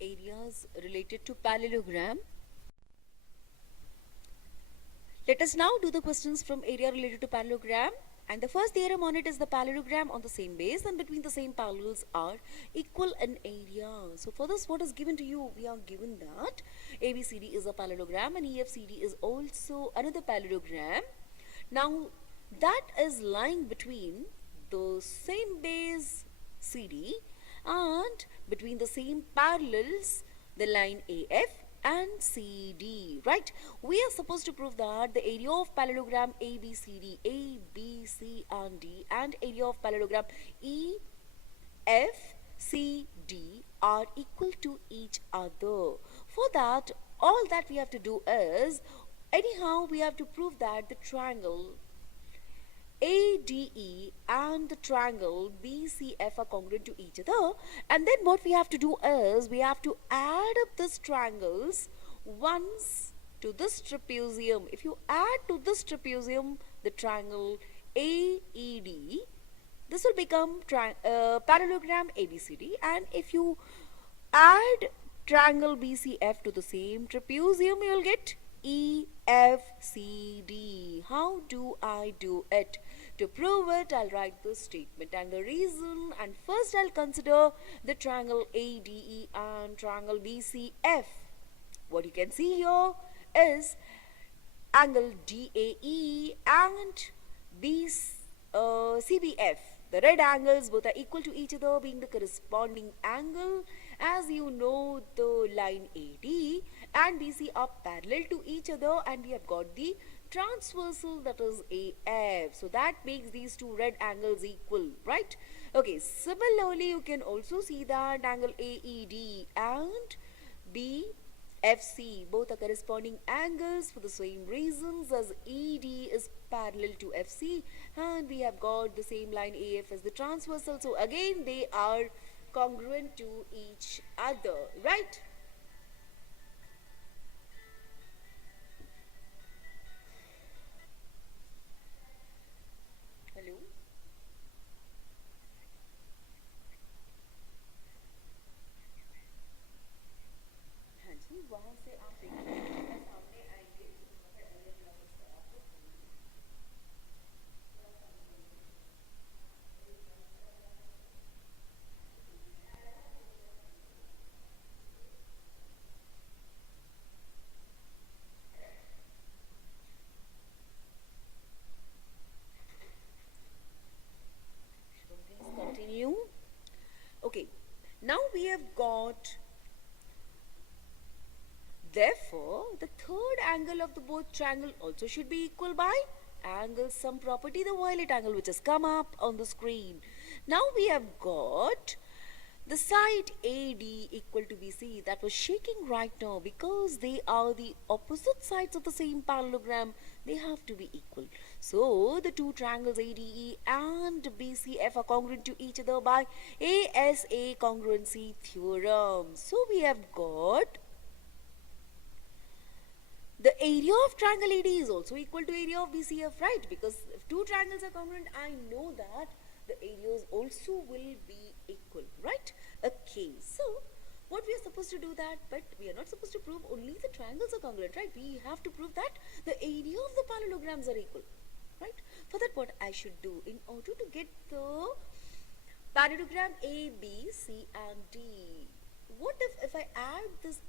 areas related to parallelogram. Let us now do the questions from area related to parallelogram. And the first theorem on it is the parallelogram on the same base and between the same parallels are equal in area. So for this, what is given to you? We are given that ABCD is a parallelogram and EFCD is also another parallelogram. Now that is lying between the same base CD and between the same parallels, the line AF and CD, right? We are supposed to prove that the area of parallelogram ABCD, A, B, C and D, and area of parallelogram E, F, C, D are equal to each other. For that, all that we have to do is, anyhow, we have to prove that the triangle ADE and the triangle BCF are congruent to each other, and then what we have to do is we have to add up these triangles once to this trapezium. If you add to this trapezium the triangle AED, this will become parallelogram ABCD, and if you add triangle BCF to the same trapezium, you will get EFCD. How do I do it? To prove it, I'll write this statement and the reason, and first I'll consider the triangle ADE and triangle BCF. What you can see here is angle DAE and CBF. The red angles both are equal to each other, being the corresponding angle. As you know, the line AD and BC are parallel to each other, and we have got the transversal, that is AF. So that makes these two red angles equal, right? Okay, similarly, you can also see that angle AED and BFC both are corresponding angles for the same reasons, as ED is parallel to FC and we have got the same line AF as the transversal. So again, they are congruent to each other, right? Hello? हाँ जी, वहाँ से आप देखिए सामने आएंगे। Continue. Okay, now we have got, therefore the third angle of the both triangle also should be equal by angle sum property, the violet angle which has come up on the screen. Now we have got the side AD equal to BC. That was shaking right now because they are the opposite sides of the same parallelogram. They have to be equal. So the two triangles ADE and BCF are congruent to each other by ASA congruency theorem. So we have got the area of triangle AD is also equal to area of BCF, right? Because if two triangles are congruent, I know that the areas also will be equal, right? Okay, so what we are supposed to do that, but we are not supposed to prove only the triangles are congruent, right? We have to prove that the area of the parallelograms are equal, right? For that, what I should do, in order to get the parallelogram A, B, C and D, what if I add this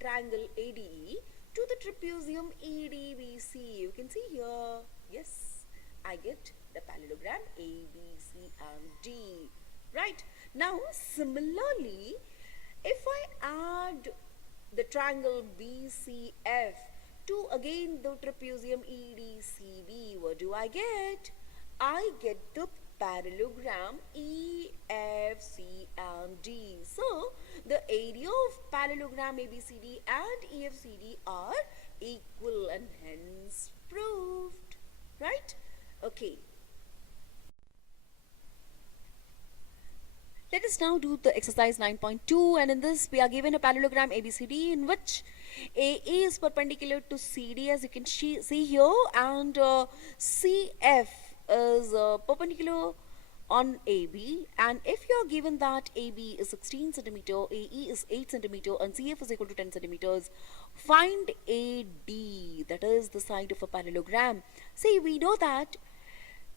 triangle ADE to the trapezium ADBC? You can see here, yes, I get the parallelogram A, B, C and D, right? Now similarly, if I add the triangle BCF to again the trapezium EDCB, what do I get? I get the parallelogram EFC and D. So the area of parallelogram ABCD and EFCD are equal and hence proved, right? Okay. Let us now do the exercise 9.2, and in this we are given a parallelogram ABCD in which AE is perpendicular to CD, as you can see here, and CF is perpendicular on AB, and if you are given that AB is 16 centimeter, AE is 8 centimeter, and CF is equal to 10 centimeters, find AD, that is the side of a parallelogram. See, we know that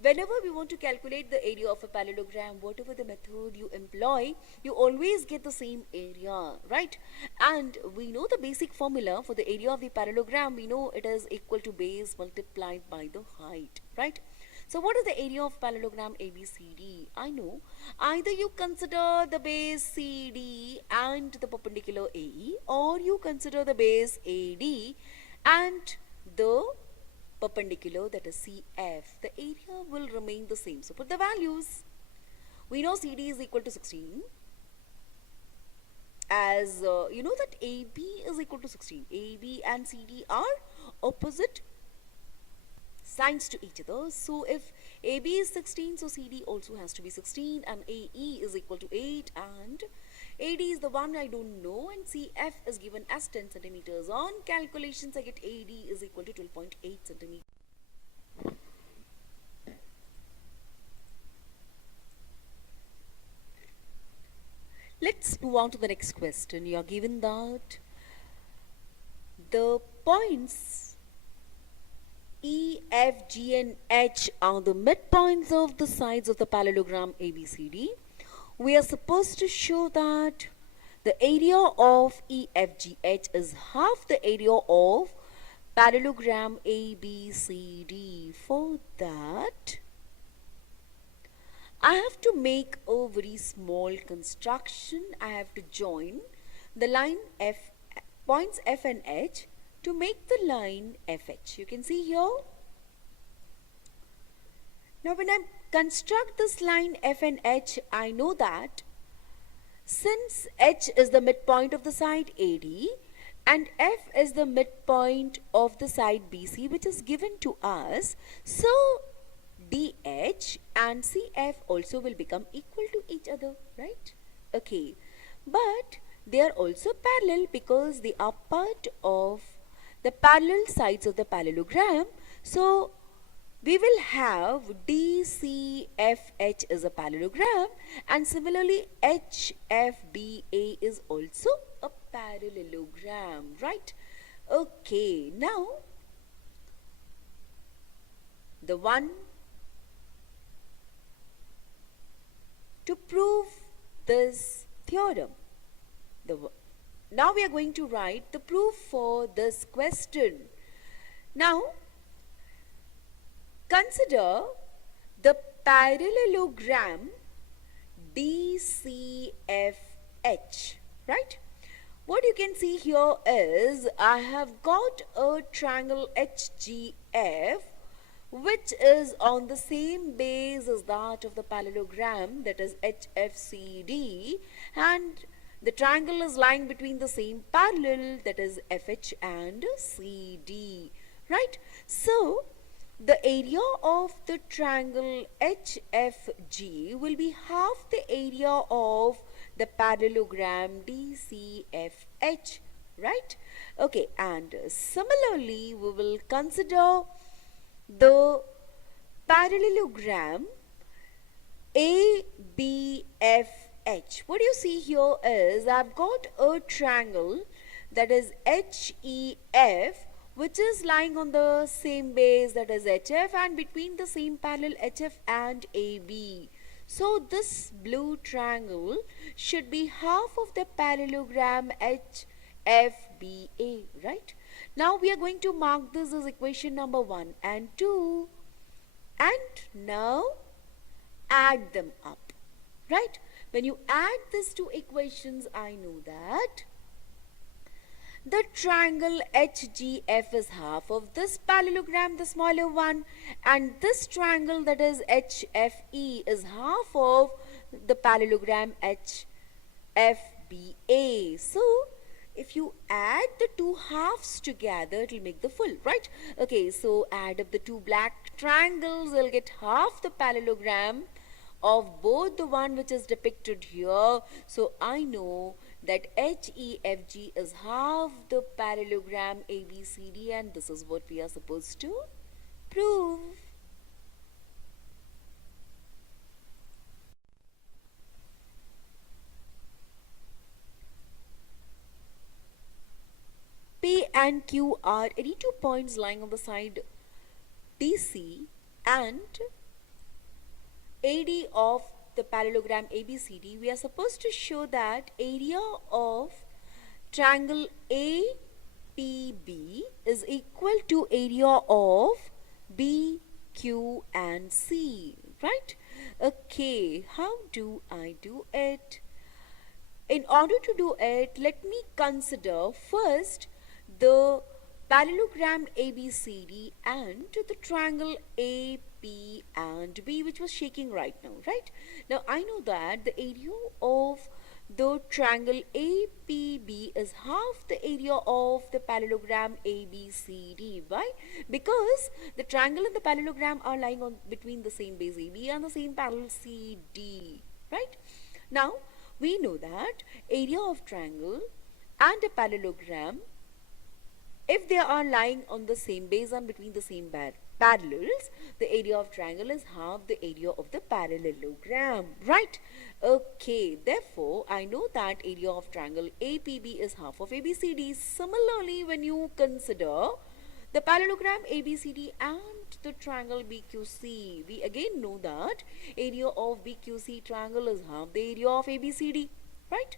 whenever we want to calculate the area of a parallelogram, whatever the method you employ, you always get the same area, right? And we know the basic formula for the area of the parallelogram. We know it is equal to base multiplied by the height, right? So what is the area of parallelogram ABCD? I know either you consider the base CD and the perpendicular AE, or you consider the base AD and the perpendicular, that is CF. The area will remain the same. So put the values. We know CD is equal to 16, as you know that AB is equal to 16. AB and CD are opposite sides to each other. So if AB is 16, so CD also has to be 16, and AE is equal to 8, and AD is the one I don't know, and CF is given as 10 centimeters. On calculations, I get AD is equal to 12.8 centimeters. Let's move on to the next question. You are given that the points E, F, G and H are the midpoints of the sides of the parallelogram ABCD. We are supposed to show that the area of EFGH is half the area of parallelogram ABCD. For that, I have to make a very small construction. I have to join the line F, points F and H, to make the line FH. You can see here. Now when I construct this line F and H, I know that since H is the midpoint of the side AD and F is the midpoint of the side BC, which is given to us, so DH and CF also will become equal to each other, right? Okay, but they are also parallel because they are part of the parallel sides of the parallelogram. So we will have DCFH is a parallelogram, and similarly HFBA is also a parallelogram, right? Okay, now the one to prove this theorem, now we are going to write the proof for this question. Now consider the parallelogram DCFH, right? What you can see here is I have got a triangle HGF which is on the same base as that of the parallelogram, that is HFCD, and the triangle is lying between the same parallel, that is FH and CD, right? So the area of the triangle HFG will be half the area of the parallelogram DCFH, right? Okay, and similarly we will consider the parallelogram ABFH. What you see here is I've got a triangle, that is HEF, which is lying on the same base, that is HF, and between the same parallel HF and AB. So this blue triangle should be half of the parallelogram HFBA, right? Now we are going to mark this as equation number 1 and 2, and now add them up, right? When you add these two equations, I know that the triangle HGF is half of this parallelogram, the smaller one, and this triangle, that is HFE, is half of the parallelogram HFBA. So if you add the two halves together, it will make the full, right? Okay, so add up the two black triangles, you'll get half the parallelogram of both the one which is depicted here. So I know that HEFG is half the parallelogram ABCD, and this is what we are supposed to prove. and Q are any two points lying on the side DC, and AD of the parallelogram ABCD, we are supposed to show that area of triangle APB is equal to area of BQ and C, right? Okay, how do I do it? In order to do it, let me consider first the parallelogram ABCD and the triangle AP and B, which was shaking right now, right? Now I know that the area of the triangle APB is half the area of the parallelogram ABCD. Why? Because the triangle and the parallelogram are lying on between the same base AB and the same parallel CD, right? Now we know that area of triangle and a parallelogram, if they are lying on the same base and between the same parallels, the area of triangle is half the area of the parallelogram, right? Okay, therefore I know that area of triangle APB is half of ABCD. Similarly, when you consider the parallelogram ABCD and the triangle BQC, we again know that area of BQC triangle is half the area of ABCD, right?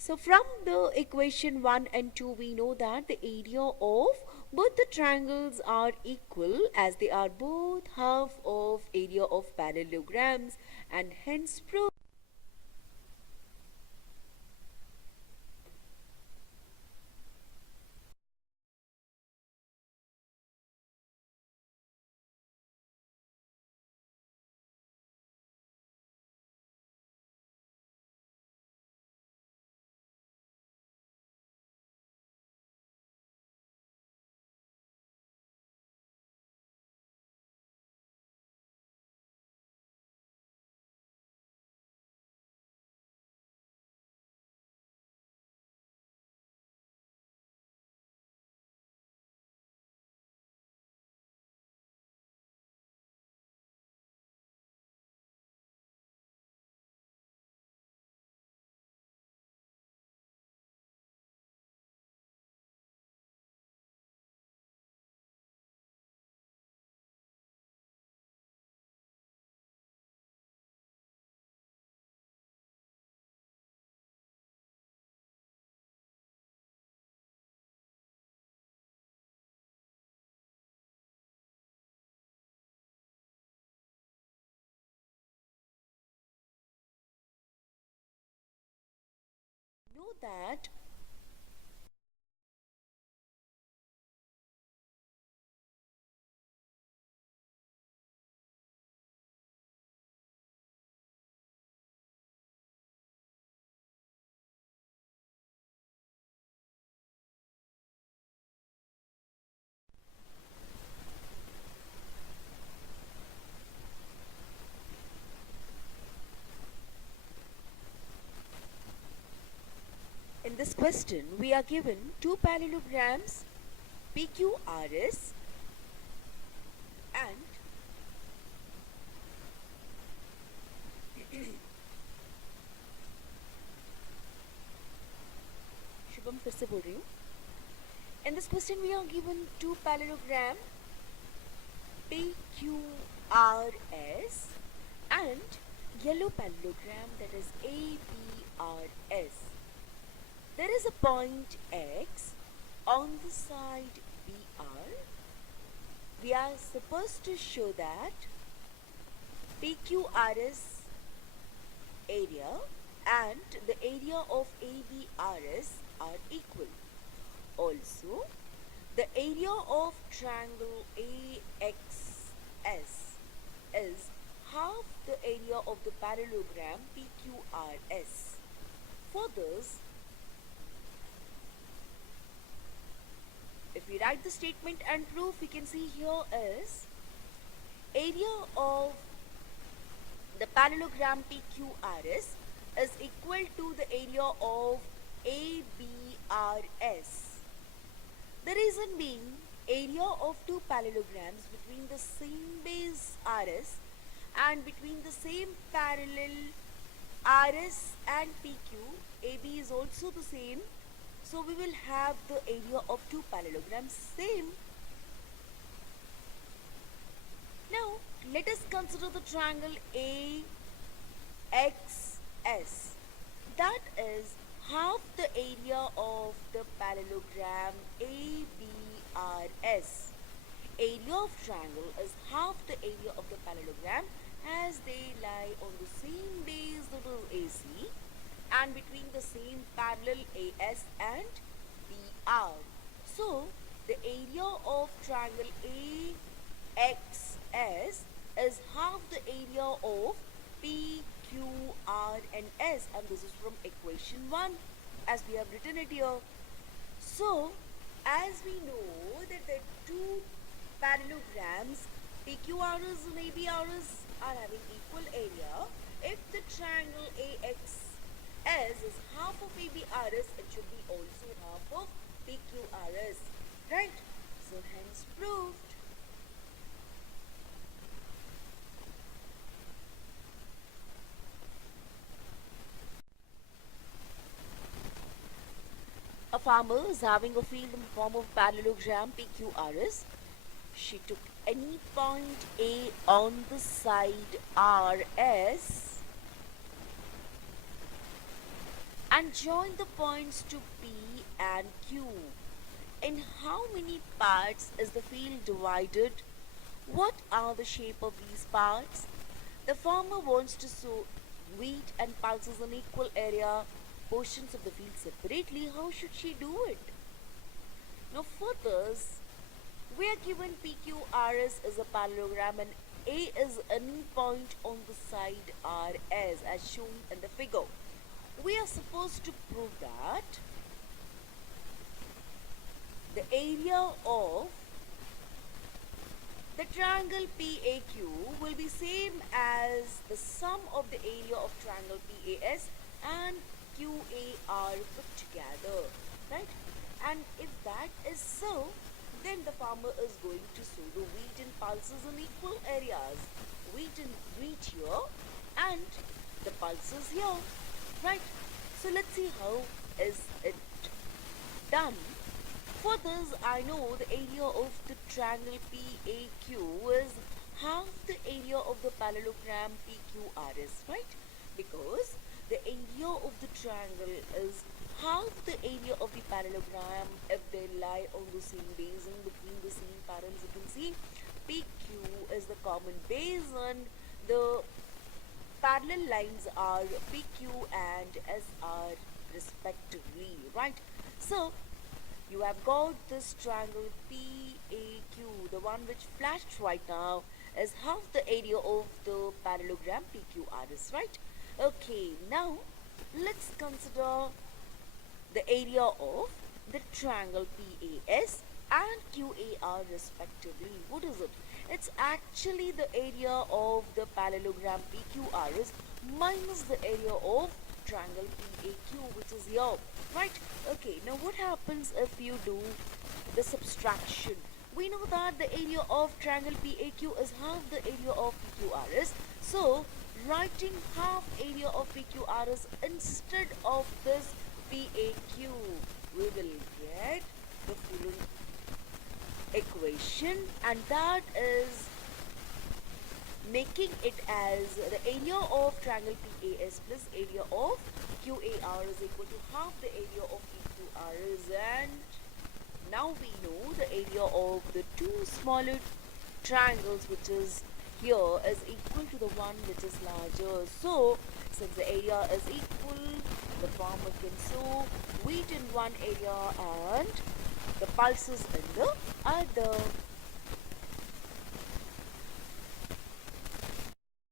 So from the equation 1 and 2, we know that the area of both the triangles are equal, as they are both half of area of parallelograms, and hence prove. Know that in this question we are given two parallelograms PQRS and Shubham फिर से बोल रही हूँ. In this question we are given two parallelogram PQRS and yellow parallelogram, that is ABRS. There is a point X on the side BR. We are supposed to show that PQRS area and the area of ABRS are equal. Also, the area of triangle AXS is half the area of the parallelogram PQRS. For this, if we write the statement and proof, we can see here is area of the parallelogram PQRS is equal to the area of ABRS. The reason being, area of two parallelograms between the same base RS and between the same parallel RS and PQ, AB is also the same. So we will have the area of two parallelograms same. Now let us consider the triangle AXS. That is half the area of the parallelogram ABRS. Area of triangle is half the area of the parallelogram as they lie on the same base, that is AC, and between the same parallel AS and BR. So the area of triangle AXS is half the area of PQR and S, and this is from equation 1 as we have written it here. So as we know that the two parallelograms PQRS and ABRS are having equal area, if the triangle AXS is half of ABRS, it should be also half of PQRS, right? So hence proved. A farmer is having a field in the form of parallelogram PQRS. She took any point A on the side RS and joined the points to P and Q. In how many parts is the field divided? What are the shape of these parts? The farmer wants to sow wheat and pulses in equal area portions of the field separately. How should she do it? Now for this, we are given PQRS is a parallelogram and A is any point on the side RS as shown in the figure. We are supposed to prove that the area of the triangle PAQ will be same as the sum of the area of triangle PAS and QAR put together, right? And if that is so, then the farmer is going to sow the wheat and pulses in equal areas. Wheat here and the pulses here, right? So let's see how is it done. For this, I know the area of the triangle PAQ is half the area of the parallelogram PQRS, right? Because the area of the triangle is half the area of the parallelogram if they lie on the same base and between the same parallels. You can see PQ is the common base and the parallel lines are PQ and SR respectively, right? So you have got this triangle PAQ, the one which flashed right now, is half the area of the parallelogram PQRS, right? Okay, now let's consider the area of the triangle PAS and QAR respectively. What is it? It's actually the area of the parallelogram PQRS minus the area of triangle PAQ, which is here, right? Okay, now what happens if you do the subtraction? We know that the area of triangle PAQ is half the area of PQRS. So writing half area of PQRS instead of this PAQ, we will get the following equation, and that is making it as the area of triangle PAS plus area of QAR is equal to half the area of PQRS, and now we know the area of the two smaller triangles which is here is equal to the one which is larger. So since the area is equal, the farmer can sow wheat in one area and the pulses in the other.